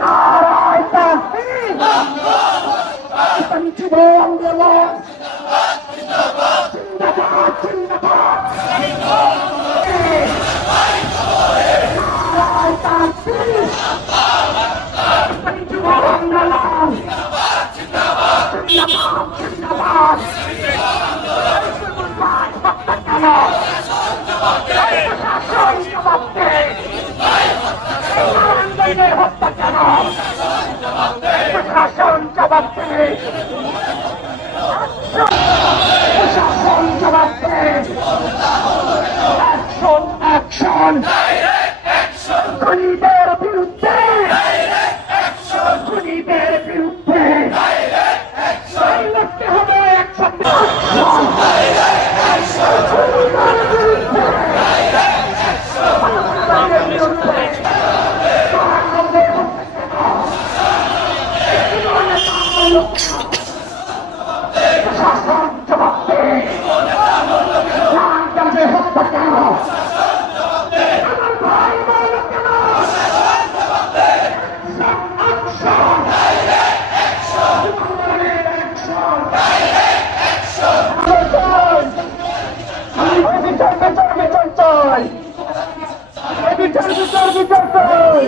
নারায় তাকবীর যুব আন্দোলন জিন্দাবাদ জিন্দাবাদ নারায় তাকবীর যুব আন্দোলন জিন্দাবাদ জিন্দাবাদ প্রশাসন জবাব দেবে প্রশাসন জবাব দেবে অ্যাকশন অ্যাকশন খুনিদের বিরুদ্ধে খুনিদের বিরুদ্ধে লড়তে হবে অ্যাকশন প্রশাসন জবাব দেবে লালগঞ্জে হত্যা কেন আমার ভাই বলল কেন বিচার বিচার বিচার চাই বিচার বিচার বিচার চাই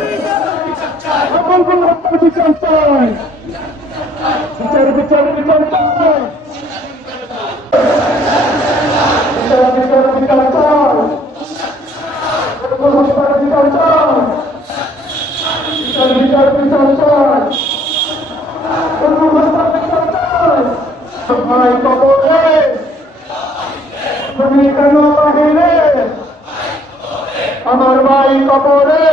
সকল হত্যা বিচার চাই বিচার বিচার বিচার চাই বিচার বিচার বিচার চাই সকল হত্যার বিচার চাই বিচার বিচার বিচার চাই সকল হত্যার বিচার চাই ভাই কবরে তুমি কেন বাহিরে আমার ভাই কবরে